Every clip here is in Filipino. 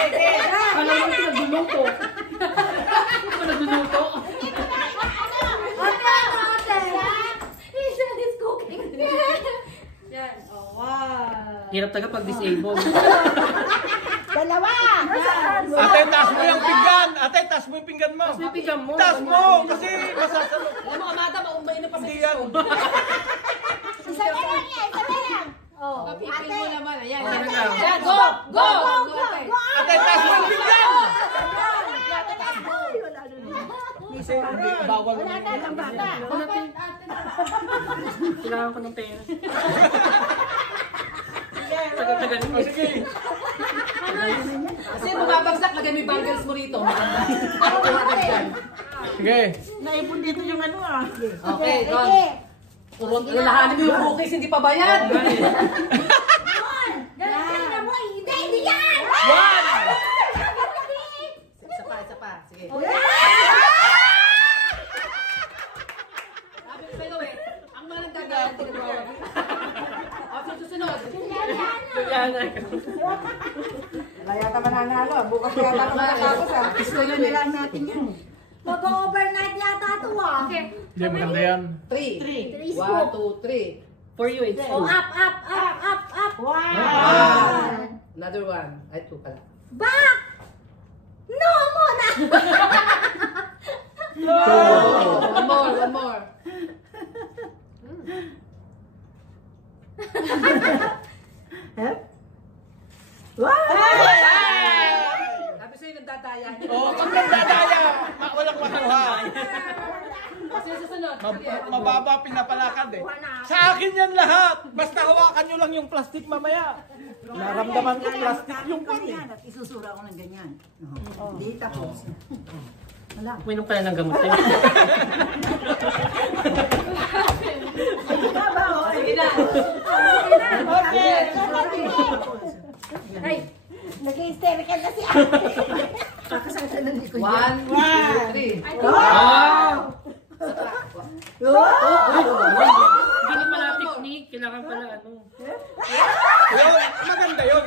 Alam mo sila duluto. Sila duluto. He's cooking. Yan. Oh, wow. Hirap taga pag disabled. Dalawa! Ate, taas mo yung pinggan! Ate, taas mo yung pinggan mo! Tapos pipigyan mo. Taas mo! Kasi masasalo. Alam mo, Amada, maumbay na pa sa Hindi yan. Isa na lang yan! Isa na lang! Oh, Kapipil mo naman. Ayan. Ano lang? Ayan, go! Go! Ate, taas mo yung pinggan! Kasi hindi, bawal mo. Wala na ang bata. Kailangan ko ng pera. Tagal-tagal mo. Sige. Kasi bumabagsak, lagay mo yung bangles mo rito. Ako tumatagyan. Sige. Naipon dito yung ano ah. Okay, go. Lalahanin mo yung cookies, hindi pa bayad. Ganun mo. Hindi yan! Isa pa. Sige. By the way, ang mga nagdadaan, tinatawag. Option susunod. Juliana. Wala yata mananalo. Bukas yata matatapos ah. Gusto nyo nilang natin yan. Mag-overnight yata ito ah. Okay. Hindi, maganda yan. 3. 1, 2, 3. For you, it's Oh, two. up. Wow! Another one. Ay, 2 pala. Back! No, muna! One more. Wow! Sabi sa'yo, nagdadaya. Oo, pag nagdadaya, walang makuha. Kasi susunod. Mababa pinapalakad eh. Sa akin yan lahat. Basta hawakan nyo lang yung plastic mamaya. Naramdaman ko plastic yung pan eh. At isusura ko ng ganyan. Hindi tapos. Wala. Uminom pala ng gamot eh. Sige na. Okay. Ay, Nag-hysterical na si ate. 1, 2, 3. Wow! Wow! Hindi na pala technique. Kailangan pala ano. Yun, maganda yun.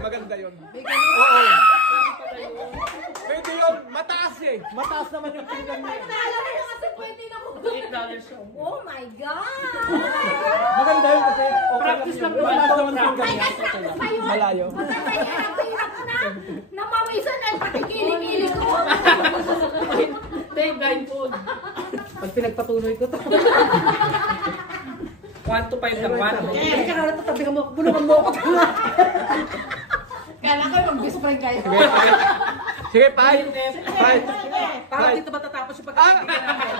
Maganda yun. May ganun. Oo. Pwede yun. Mataas eh. Mataas naman yung pinggan mo. nalo na yung kasi pwede na ko. $8 siya. Oh my God! Maganda yun kasi okay Practice lang yun. naman. Mataas naman yung Ay, pinggan nasa mo. pa yun. Malayo. Hirap na. Namawisan na yung pati kilig-kilig ko. Take blindfold. Pag pinagpatuloy ko to. 1 to 5 lang. 1. Ay, kaya tatabihan mo. Bulungan mo ako. Kala ko mag-best friend kayo. Sige, fight. Parang dito matatapos yung pagkakaibigan natin.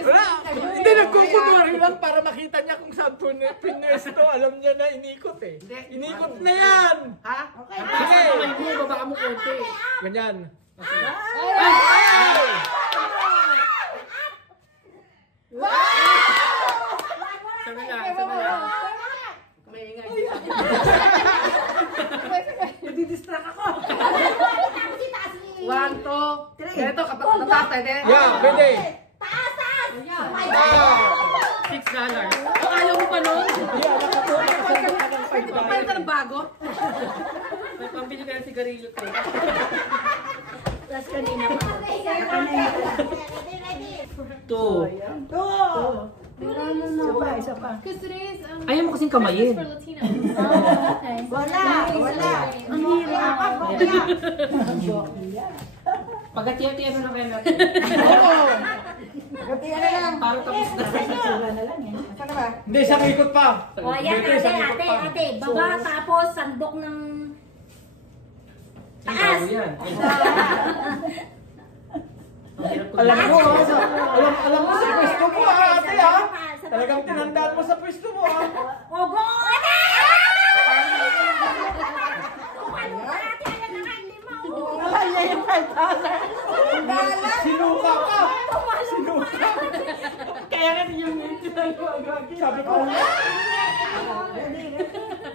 Wala. Hindi, nagkukunwari lang para makita niya kung saan pinwesto. Alam niya na inikot eh. Inikot na yan. Ha? Sige. Kamay mo, baba mo konti. Ganyan. Sabi lang. May ingay. Nadidistract ako. 1, 2, 3. Ito, kapag natatay din. Yeah, pwede. Taas! $6. Oh, ayaw mo pa nun? Pwede ba pwede ng bago? May pambili ka ng sigarilyo ko. Tapos kanina pa. 2. Isa pa. Because today is Ayaw mo kasing kamayin. for Latino. Oh, okay. Wala. Ang hirap. Pagkatiya-tiya na kayo natin. Gati na lang. Parang tapos na. Wala na lang eh. Saan ba? Hindi, siyang ikot pa. O, yan, ate. Baba, tapos sandok ng... Taas! Yan. Alam mo sa pwesto mo ate ha. Talagang tinandaan mo sa pwesto mo ha. Ogo! Ate! Ano ba ate? Ayan na kayo lima. Wala niya yung $5. Sinuka ka. Sinuka. Kaya nga yung Sabi ko.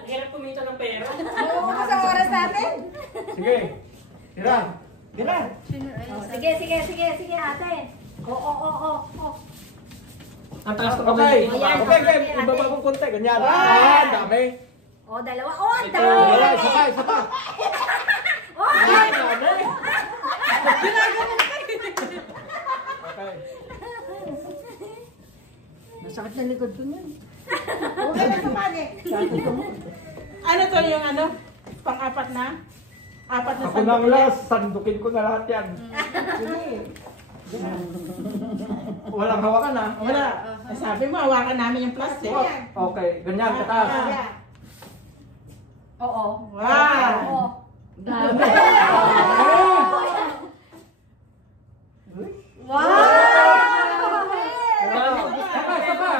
hirap kumita ng pera. Oo, sa oras natin. Sige. Tira. Dila. Sige, ate. Oo. Ang taas na Okay. kamay. Okay. Ibaba mo konti. Ganyan. Dami. O, dalawa. O, ang Wala, dami. isa pa. O, sa likod ko niyan. Okay na sumali. Ano to yung ano? Pang-apat na? Apat na Ako nang last, sandukin ko na lahat yan. Walang hawakan ha? Wala. Sabi mo, hawakan namin yung plastic. Okay, ganyan kataas. Oo. Wow! Oo. Dami.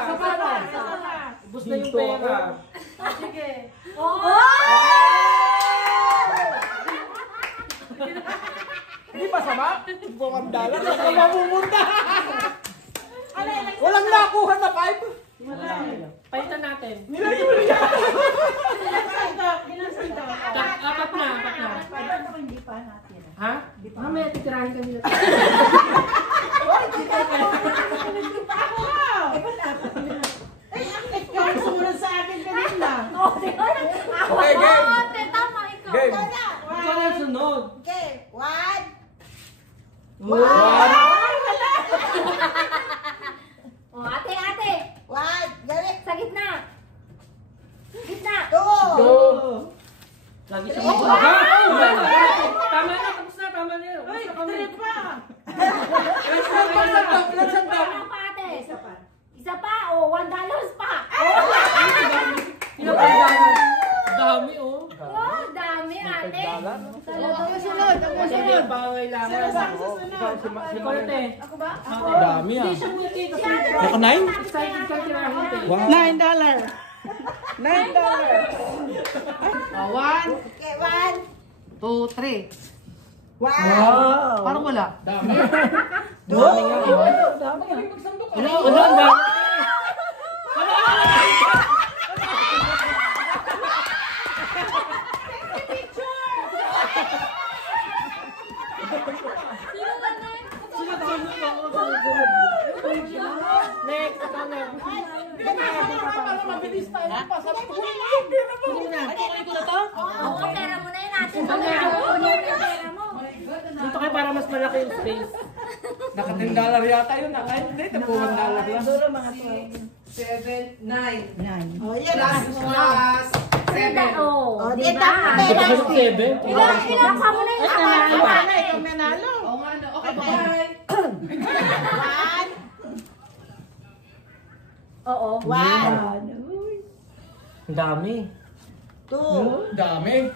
Sapa na. Ubus na yung pera. Oo. Hindi pa sama? $4 saan ka mapupunta? Walang nakuha na 5. Palitan natin. Nilagay yan. Ilang santo? Apat na. Hindi pa natin. Ha? Mamaya titirahin ka nila. Ay, ang ikaw ang sumunod sa akin kanina. Okay, game. Tama ikaw. Game. Ikaw na yung sunod. Okay, 1. O, ate. 1. Gawin. Sa gitna. Gitna. 2. Lagi siya. Wow! Tama na, tapos na, tama na yun. Ay, trip pa. Wala pa, ate. Isa pa. O, $1 pa. Ilang $5? Dami, oh. Oh, dami, ate. Ang sunod. Kasi hindi ang pangailangan. Sino sa susunod? Si Corte. Ako ba? Ako. Dami ah. Hindi siya multi kasi Si ate. Ako 9? excited ka tirahin ito eh. Wow. $9. Okay, 1. 2, 3. Wow. Parang wala. Dami. Dami nga. Ano, ang dami. Next, ito na. Para mabilis tayo. Oo, pera mo na yun, ate. Pera mo. Dito kayo para mas malaki yung space. Naka $10 yata yun. Kahit hindi, $1 lang. 7, 9. Oh, yan. Plus 7. Oh, Oh, di di ba? ba? Dito kayo sa 7. Ilang ka mo na yun? Paano ikaw nanalo? Oo nga no. Okay, bye. 1. Oo. 1. Ang dami. 2. Dami.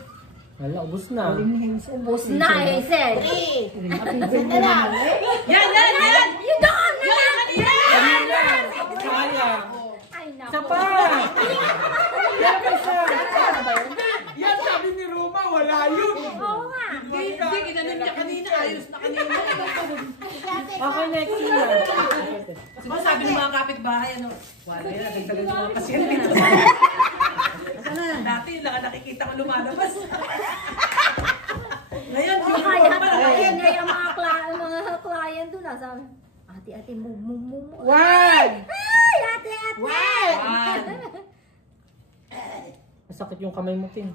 Wala, ubos na. Ubus na, Hazel. 3. Sanda na. Yan! You don't na yan! Kaya. Ay, naku. Isa pa. Yan sabi ni Roma, wala yun. Oo nga. Hindi, ginanon niya kanina. Ayos na kanina. Okay, next na. Diba sabi ng mga kapitbahay, ano? Wala yan, nagtagal ng mga pasyente dito. Dati lang ang nakikita ko lumalabas. Ngayon, Oo, yung kaya pala. kaya nga yung mga client doon. Sabi, ate, mum. 1. Ay, ate. Masakit yung kamay mo, Tim.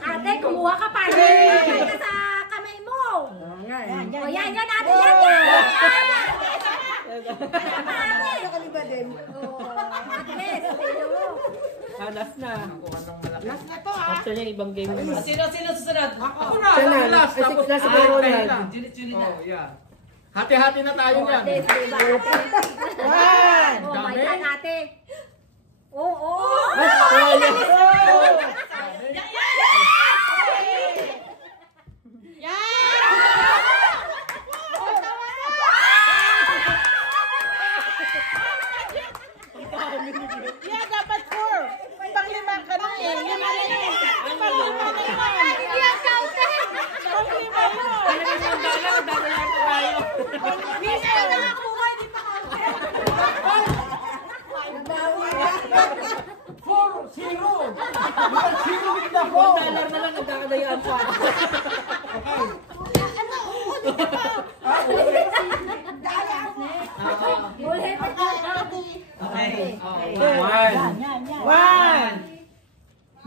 Ate, kumuha ka para may ka sa kamay mo. Yan. O, yan, ate, yan. Nakaliba din. At least, tingnan mo. Last na. Last na to, ah. After niya, ibang game naman. Sino susunod? Ako na. Siya na. Last. Ay, Tapos last si tayo Ronald. lang. Julie na. Oh, yeah. Hati-hati na tayo O, yan. ate, diba, ate? 1. O, may ate. Oo. Yeah, dapat 4. Pang-5 ka na eh. Pang-5 na naman. Hindi ang counted. Pang-5 yun. Bisa na nakakuha, hindi pa counted. 4-0. $1 na lang, nagkakadayaan pa. Ulit. Okay.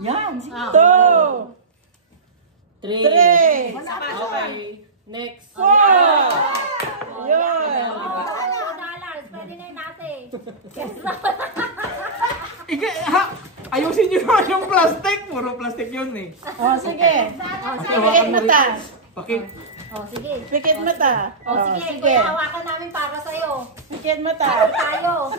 1. 2. 3. Okay. Next. 4. Yun. Dami Ayusin nyo naman yung plastic. Puro plastic yun eh. Oh, sige. Pikit mata. Pakit. Oh, sige. Pikit mata. Oh, sige. Kuya, hawakan namin para sa'yo. Pikit mata. Tayo.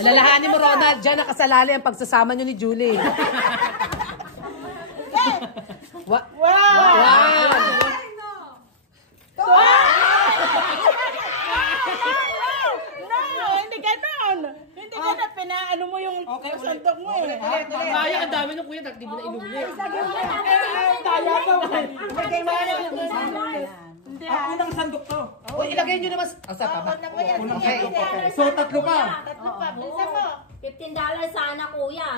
Alalahanin mo, Ronald, dyan nakasalali ang pagsasama nyo ni Julie. Wow! Wow! No, hindi ganon. Hindi ganon. Pinaano mo yung santok mo eh. Kaya ang dami ng kuya, di mo na inulit. Taya pa ba? Ibigay mo yan. Hindi Ang unang sandok to. O, ilagay nyo naman. Ang sapa ba? Unang sandok. Okay. So, tatlo ka. Tatlo pa. Bilisan mo. $15 sana, kuya.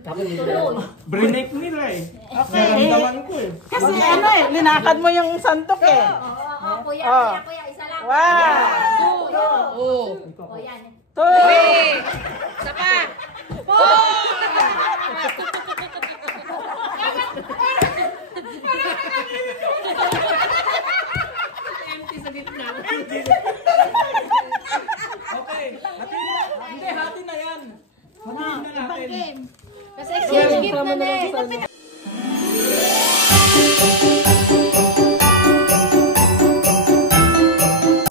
Tapos dito. Tuloy. Brinek nila eh. Okay. Naramdaman ko eh. Kasi ano eh, linakad mo yung santok eh. Oo, kuya, Oh. kuya, isa lang. Wow! Oh. O, yan. 2! Sapa! Empty sa gitna. Okay. Hindi, hati na yan. Hatiin na natin. Kasi exchange gift na na eh.